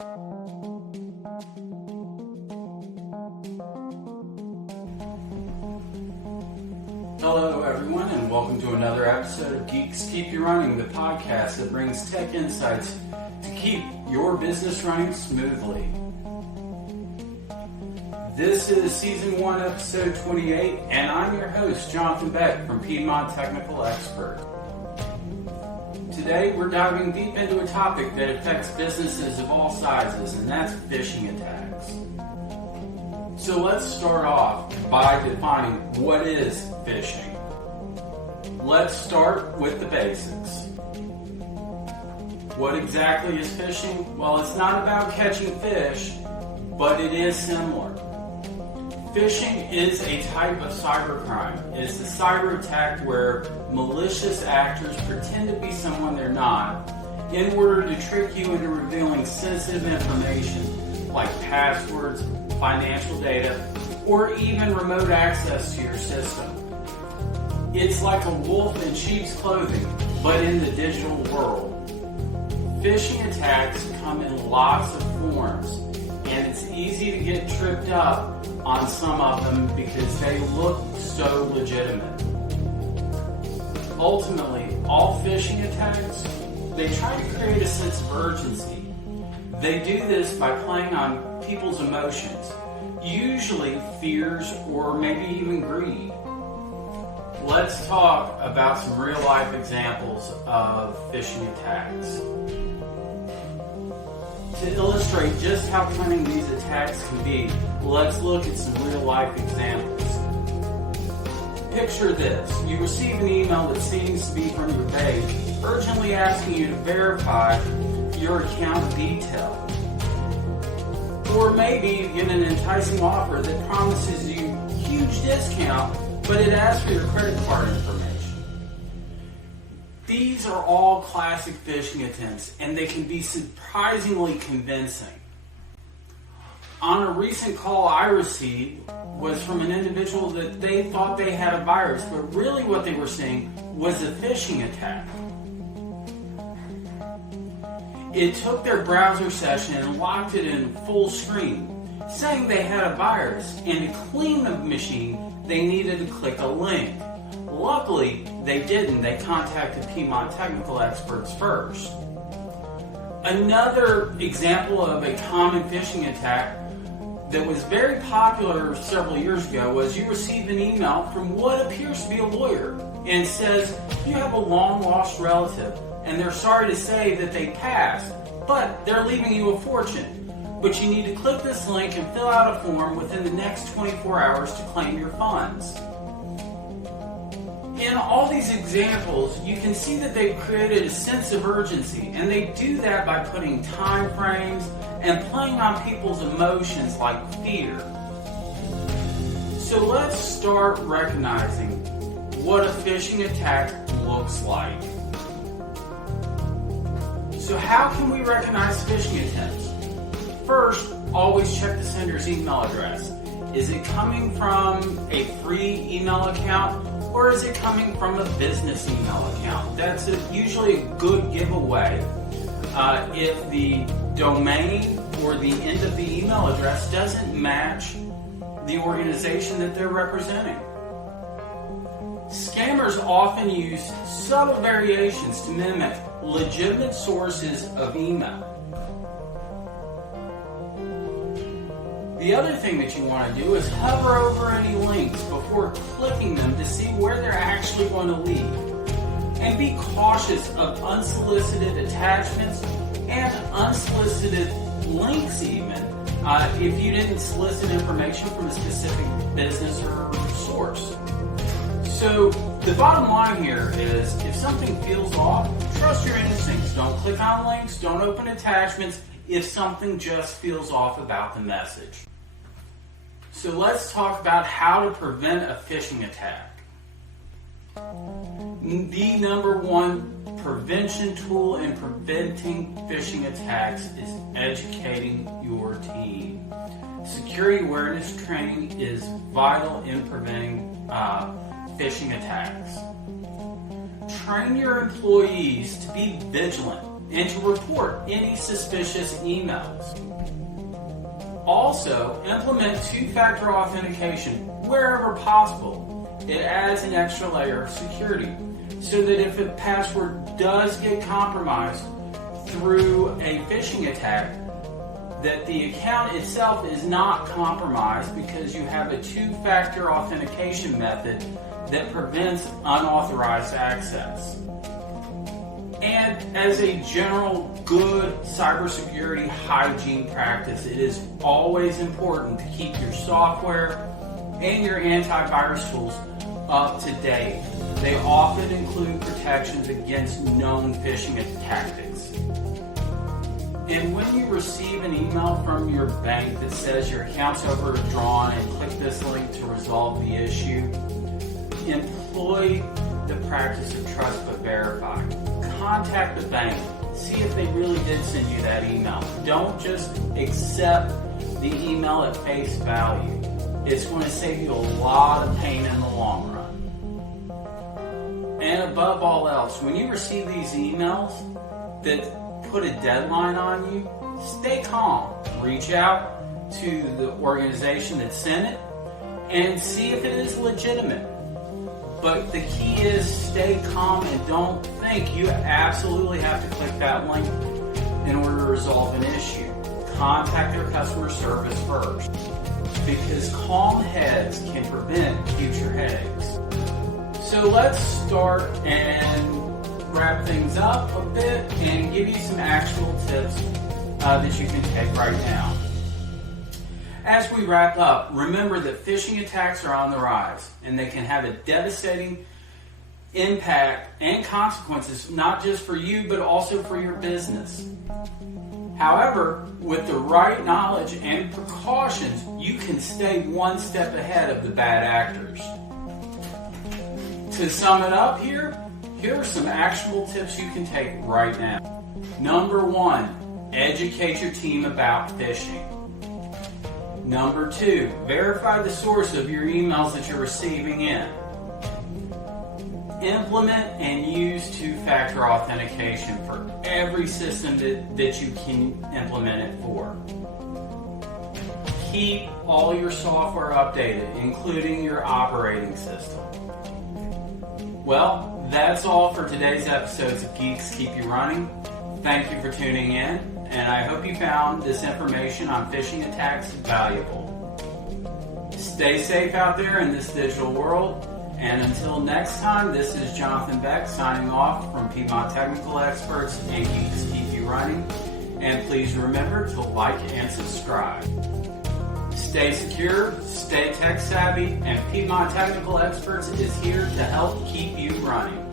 Hello everyone, and welcome to another episode of Geeks Keep You Running, the podcast that brings tech insights to keep your business running smoothly. This is Season 1, Episode 28, and I'm your host, Jonathan Beck from Piedmont Technical Expert. Today, we're diving deep into a topic that affects businesses of all sizes, and that's phishing attacks. So let's start off by defining what is phishing. Let's start with the basics. What exactly is phishing? Well, it's not about catching fish, but it is similar. Phishing is a type of cybercrime. It's a cyber attack where malicious actors pretend to be someone they're not in order to trick you into revealing sensitive information like passwords, financial data, or even remote access to your system. It's like a wolf in sheep's clothing, but in the digital world. Phishing attacks come in lots of forms, and it's easy to get tripped up on some of them because they look so legitimate. Ultimately, all phishing attacks, they try to create a sense of urgency. They do this by playing on people's emotions, usually fears or maybe even greed. Let's talk about some real-life examples of phishing attacks. To illustrate just how cunning these attacks can be, let's look at some real-life examples. Picture this. You receive an email that seems to be from your bank, urgently asking you to verify your account details. Or maybe you get an enticing offer that promises you a huge discount, but it asks for your credit card information. These are all classic phishing attempts, and they can be surprisingly convincing. On a recent call I received was from an individual that they thought they had a virus, but really what they were seeing was a phishing attack. It took their browser session and locked it in full screen, saying they had a virus, and to clean the machine, they needed to click a link. Luckily, they didn't. They contacted Piedmont Technical Experts first. Another example of a common phishing attack that was very popular several years ago was you receive an email from what appears to be a lawyer and says you have a long-lost relative and they're sorry to say that they passed, but they're leaving you a fortune. But you need to click this link and fill out a form within the next 24 hours to claim your funds. In all these examples, you can see that they've created a sense of urgency, and they do that by putting time frames and playing on people's emotions like fear. So let's start recognizing what a phishing attack looks like. So how can we recognize phishing attempts? First, always check the sender's email address. Is it coming from a free email account, or is it coming from a business email account? That's usually a good giveaway if the domain or the end of the email address doesn't match the organization that they're representing. Scammers often use subtle variations to mimic legitimate sources of email. The other thing that you want to do is hover over any links before clicking them to see where they're actually going to lead. And be cautious of unsolicited attachments and unsolicited links even if you didn't solicit information from a specific business or source. So the bottom line here is if something feels off, trust your instincts. Don't click on links, don't open attachments if something just feels off about the message. So let's talk about how to prevent a phishing attack. The number one prevention tool in preventing phishing attacks is educating your team. Security awareness training is vital in preventing phishing attacks. Train your employees to be vigilant and to report any suspicious emails. Also, implement two-factor authentication wherever possible. It adds an extra layer of security so that if a password does get compromised through a phishing attack, that the account itself is not compromised because you have a two-factor authentication method that prevents unauthorized access. And as a general good cybersecurity hygiene practice, it is always important to keep your software and your antivirus tools up to date. They often include protections against known phishing tactics. And when you receive an email from your bank that says your account's overdrawn and click this link to resolve the issue, employ the practice of trust but verify. Contact the bank. See if they really did send you that email. Don't just accept the email at face value. It's going to save you a lot of pain in the long run. And above all else, when you receive these emails that put a deadline on you, stay calm. Reach out to the organization that sent it and see if it is legitimate. But the key is stay calm and don't think you absolutely have to click that link in order to resolve an issue. Contact their customer service first, because calm heads can prevent future headaches. So let's start and wrap things up a bit and give you some actual tips that you can take right now. As we wrap up, remember that phishing attacks are on the rise, and they can have a devastating impact and consequences, not just for you, but also for your business. However, with the right knowledge and precautions, you can stay one step ahead of the bad actors. To sum it up here are some actionable tips you can take right now. Number 1, educate your team about phishing. Number 2, verify the source of your emails that you're receiving in. Implement and use two-factor authentication for every system that you can implement it for. Keep all your software updated, including your operating system. Well, that's all for today's episodes of Geeks Keep You Running. Thank you for tuning in, and I hope you found this information on phishing attacks valuable. Stay safe out there in this digital world, and until next time, this is Jonathan Beck signing off from Piedmont Technical Experts and Geeks Keep You Running. And please remember to like and subscribe. Stay secure, stay tech savvy, and Piedmont Technical Experts is here to help keep you running.